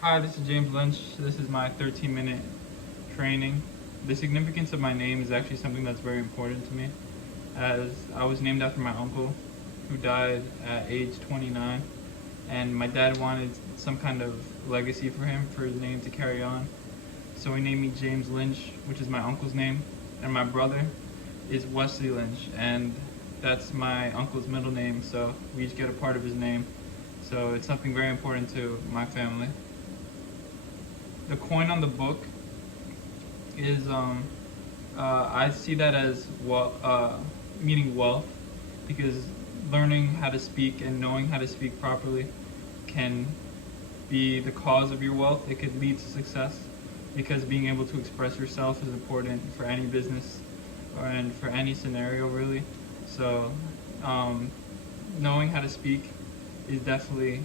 Hi, this is James Lynch. This is my 13-minute training. The significance of my name is actually something that's very important to me, as I was named after my uncle who died at age 29, and my dad wanted some kind of legacy for him, for his name to carry on. So he named me James Lynch, which is my uncle's name, and my brother is Wesley Lynch, and that's my uncle's middle name, so we each get a part of his name. So it's something very important to my family. The coin on the book is I see that as meaning wealth, because learning how to speak and knowing how to speak properly can be the cause of your wealth. It could lead to success, because being able to express yourself is important for any business and for any scenario, really. So knowing how to speak is definitely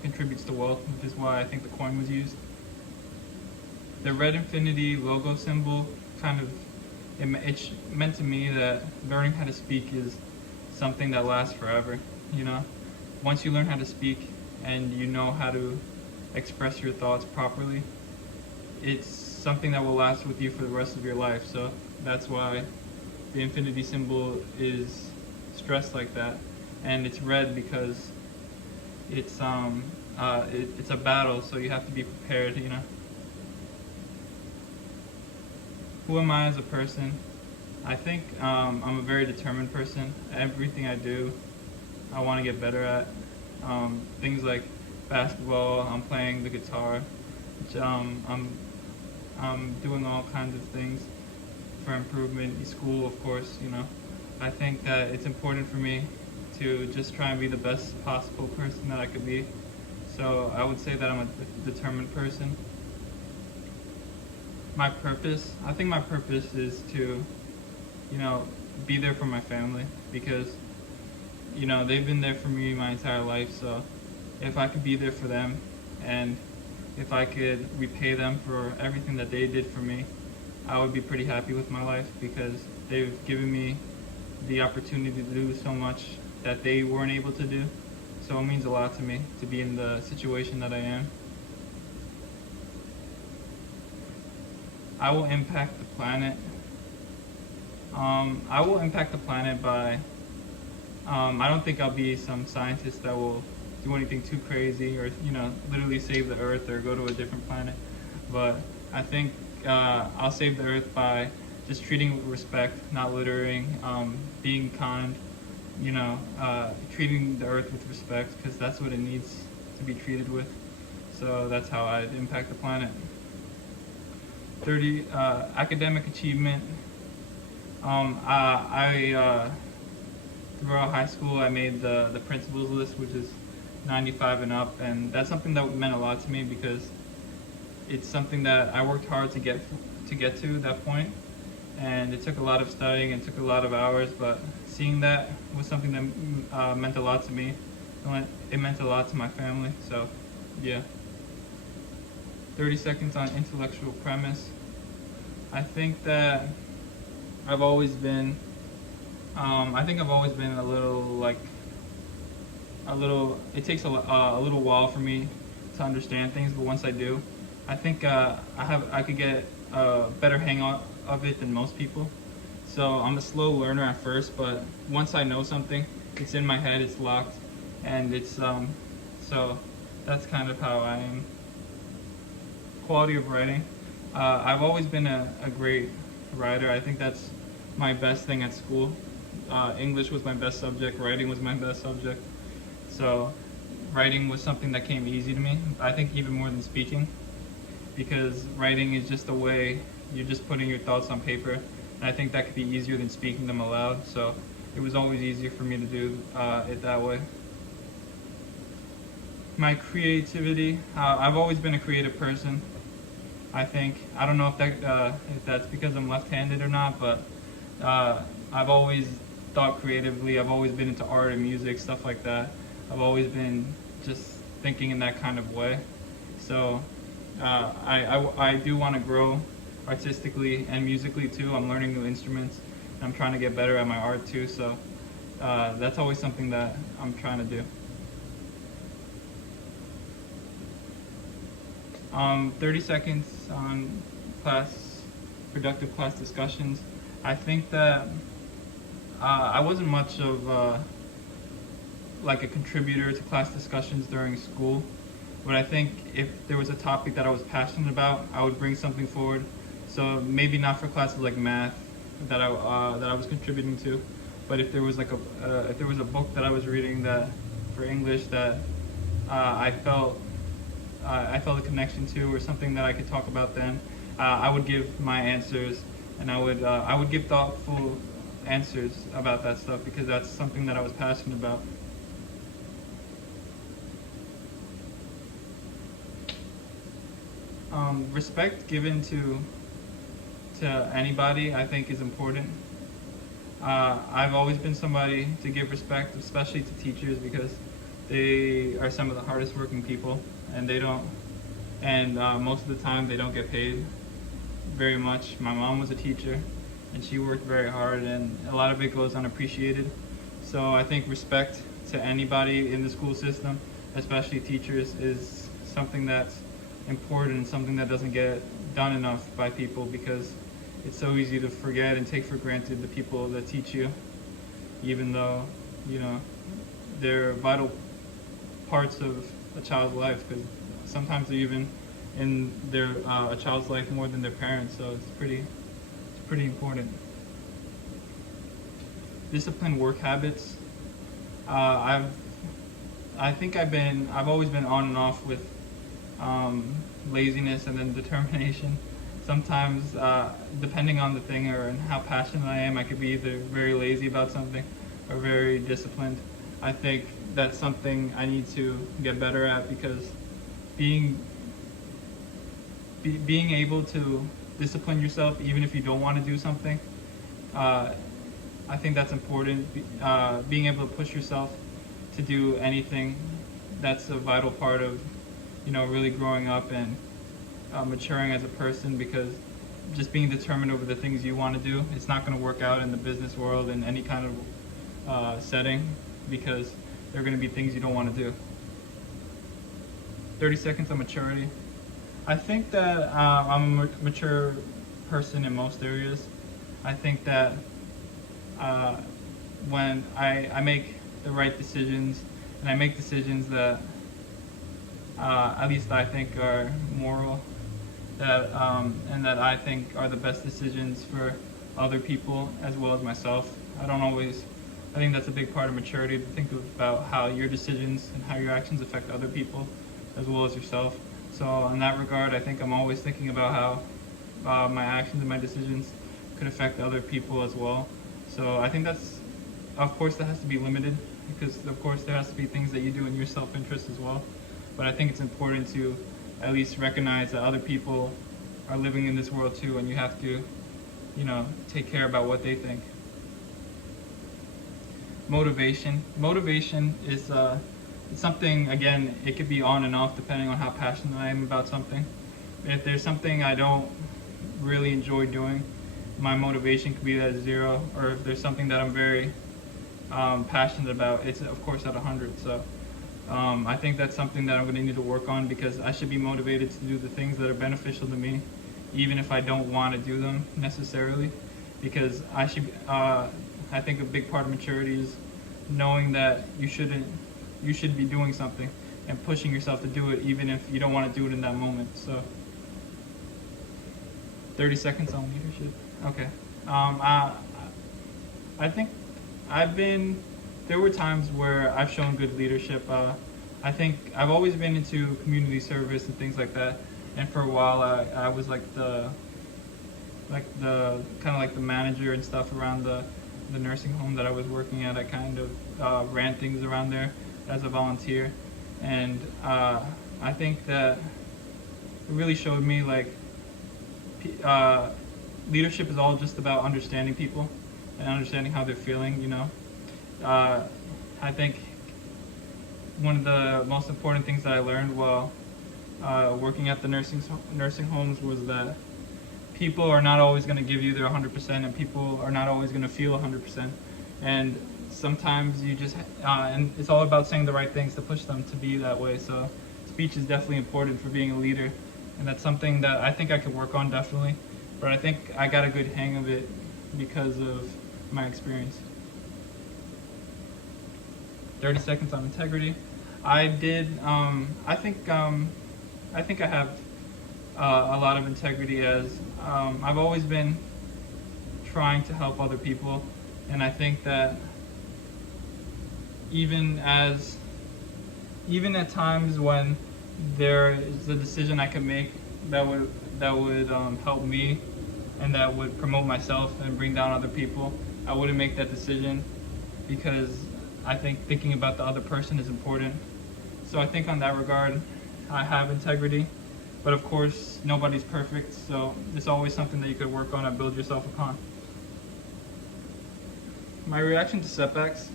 contributes to wealth, which is why I think the coin was used. The red infinity logo symbol kind of it's meant to me that learning how to speak is something that lasts forever. You know, once you learn how to speak and you know how to express your thoughts properly, it's something that will last with you for the rest of your life. So that's why the infinity symbol is stressed like that, and it's red because it's a battle, so you have to be prepared. You know. Who am I as a person? I think I'm a very determined person. Everything I do, I want to get better at. Things like basketball, I'm playing the guitar, which, I'm doing all kinds of things for improvement. School, of course, you know. I think that it's important for me to just try and be the best possible person that I could be. So I would say that I'm a determined person. My purpose, I think my purpose is to, you know, be there for my family, because, you know, they've been there for me my entire life. So if I could be there for them, and if I could repay them for everything that they did for me, I would be pretty happy with my life, because they've given me the opportunity to do so much that they weren't able to do. So it means a lot to me to be in the situation that I am. I will impact the planet. I will impact the planet by. I don't think I'll be some scientist that will do anything too crazy, or, you know, literally save the Earth or go to a different planet. But I think I'll save the Earth by just treating with respect, not littering, being kind. You know, treating the Earth with respect, because that's what it needs to be treated with. So that's how I'd impact the planet. 30 academic achievement. Throughout high school, I made the principals list, which is 95 and up, and that's something that meant a lot to me, because it's something that I worked hard to that point, and it took a lot of studying and took a lot of hours. But seeing that was something that meant a lot to me. It meant a lot to my family. So, yeah. 30 seconds on intellectual premise. I think that I've always been. I've always been a little like a little. It takes a little while for me to understand things, but once I do, I think I could get a better of it than most people. So I'm a slow learner at first, but once I know something, it's in my head, it's locked, and it's so that's kind of how I am. Quality of writing. I've always been a great writer. I think that's my best thing at school. English was my best subject. Writing was my best subject. So writing was something that came easy to me. I think even more than speaking, because writing is just a way you're just putting your thoughts on paper, and I think that could be easier than speaking them aloud. So it was always easier for me to do it that way. My creativity. I've always been a creative person. I think I don't know if that's because I'm left-handed or not, but I've always thought creatively. I've always been into art and music, stuff like that. I've always been just thinking in that kind of way. So I do want to grow artistically and musically too. I'm learning new instruments. I'm trying to get better at my art too. So that's always something that I'm trying to do. 30 seconds on productive class discussions. I think that I wasn't much of like a contributor to class discussions during school, but I think if there was a topic that I was passionate about, I would bring something forward. So maybe not for classes like math that I was contributing to, but if there was like if there was a book that I was reading that for English that I felt a connection to, or something that I could talk about, then I would give my answers, and I would give thoughtful answers about that stuff because that's something that I was passionate about. Respect given to anybody, I think, is important. I've always been somebody to give respect, especially to teachers, because they are some of the hardest working people, and most of the time they don't get paid very much. My mom was a teacher, and she worked very hard, and a lot of it goes unappreciated. So I think respect to anybody in the school system, especially teachers, is something that's important and something that doesn't get done enough by people, because it's so easy to forget and take for granted the people that teach you, even though, you know, they're vital parts of a child's life, because sometimes they're even in a child's life more than their parents, so it's pretty important. Disciplined work habits. I think I've always been on and off with laziness and then determination. Sometimes, depending on the thing or and how passionate I am, I could be either very lazy about something or very disciplined. I think that's something I need to get better at, because being able to discipline yourself even if you don't want to do something, I think that's important. Being able to push yourself to do anything, that's a vital part of, really growing up and maturing as a person, because just being determined over the things you want to do, it's not going to work out in the business world in any kind of setting, because there are going to be things you don't want to do. 30 seconds on maturity. I think that I'm a mature person in most areas. I think that when I make the right decisions, and I make decisions that at least I think are moral, and that I think are the best decisions for other people as well as myself. I think that's a big part of maturity, to think about how your decisions and how your actions affect other people as well as yourself. So in that regard, I think I'm always thinking about how my actions and my decisions could affect other people as well. So I think of course that has to be limited, because of course there has to be things that you do in your self-interest as well. But I think it's important to at least recognize that other people are living in this world too, and you have to, take care about what they think. Motivation is something, again, it could be on and off depending on how passionate I am about something. If there's something I don't really enjoy doing, my motivation could be at 0, or if there's something that I'm very passionate about, it's of course at 100. So I think that's something that I'm going to need to work on, because I should be motivated to do the things that are beneficial to me, even if I don't want to do them necessarily, because I think a big part of maturity is knowing that you should be doing something and pushing yourself to do it, even if you don't want to do it in that moment. So 30 seconds on leadership. Okay. I think there were times where I've shown good leadership. I think I've always been into community service and things like that, and for a while I was like the manager and stuff around the nursing home that I was working at. I kind of ran things around there as a volunteer, and I think that it really showed me leadership is all just about understanding people and understanding how they're feeling. I think one of the most important things that I learned while working at the nursing homes was that people are not always going to give you their 100%, and people are not always going to feel 100%. And sometimes you just, and it's all about saying the right things to push them to be that way. So speech is definitely important for being a leader, and that's something that I think I could work on definitely. But I think I got a good hang of it because of my experience. 30 seconds on integrity. I did. I think I have a lot of integrity as I've always been trying to help other people, and I think that even at times when there is a decision I can make that would help me and that would promote myself and bring down other people, I wouldn't make that decision because I think thinking about the other person is important. So I think on that regard, I have integrity. But of course, nobody's perfect, so it's always something that you could work on and build yourself upon. My reaction to setbacks.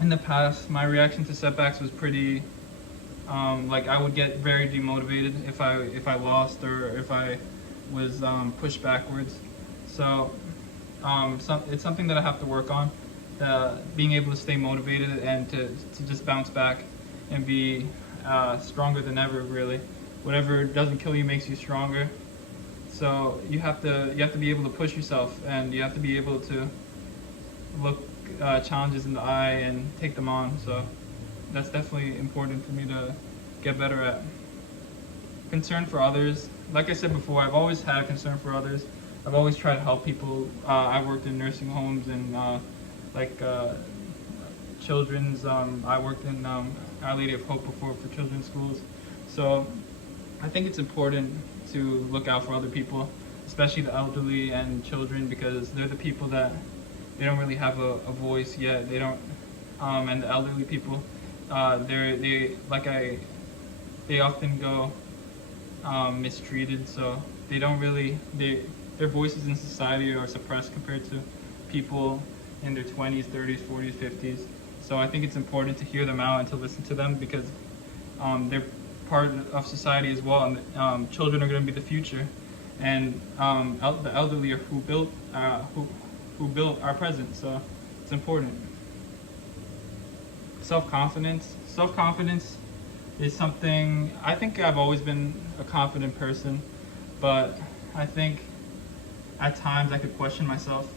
In the past, my reaction to setbacks was pretty, like I would get very demotivated if I lost or if I was pushed backwards. So it's something that I have to work on. Being able to stay motivated and to just bounce back and be stronger than ever. Really, whatever doesn't kill you makes you stronger. So you have to be able to push yourself, and you have to be able to look challenges in the eye and take them on. So that's definitely important for me to get better at. Concern for others. Like I said before, I've always had a concern for others. I've always tried to help people. I worked in nursing homes and children's. I worked in Our Lady of Hope before for children's schools. So I think it's important to look out for other people, especially the elderly and children, because they're the people that they don't really have a voice yet. They don't, and the elderly people, they often go mistreated. So they don't really their voices in society are suppressed compared to people in their 20s, 30s, 40s, 50s. So I think it's important to hear them out and to listen to them because they're part of society as well, and children are going to be the future, and the elderly are who built our present. So it's important. Self-confidence. Self-confidence is something. I think I've always been a confident person, but I think at times I could question myself,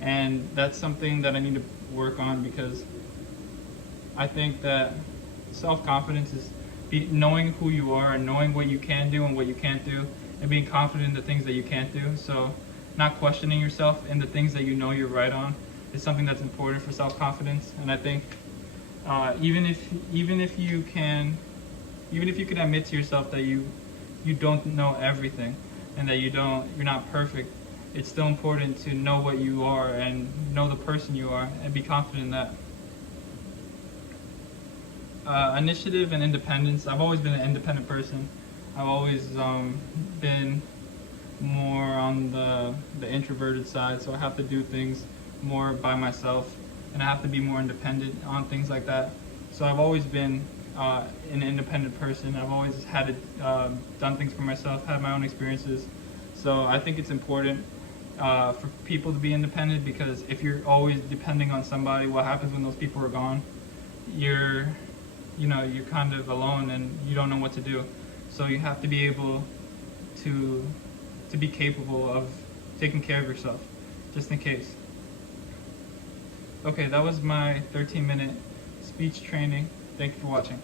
and that's something that I need to work on because I think that self-confidence is knowing who you are and knowing what you can do and what you can't do, and being confident in the things that you can't do. So not questioning yourself in the things that you know you're right on is something that's important for self-confidence. And I think even if you can admit to yourself that you don't know everything and that you're not perfect, it's still important to know what you are and know the person you are and be confident in that. Initiative and independence. I've always been an independent person. I've always been more on the introverted side, so I have to do things more by myself, and I have to be more independent on things like that. So I've always been an independent person. I've always had done things for myself, had my own experiences. So I think it's important for people to be independent, because if you're always depending on somebody, what happens when those people are gone? You're kind of alone and you don't know what to do. So you have to be able to be capable of taking care of yourself, just in case. Okay, that was my 13-minute speech training. Thank you for watching.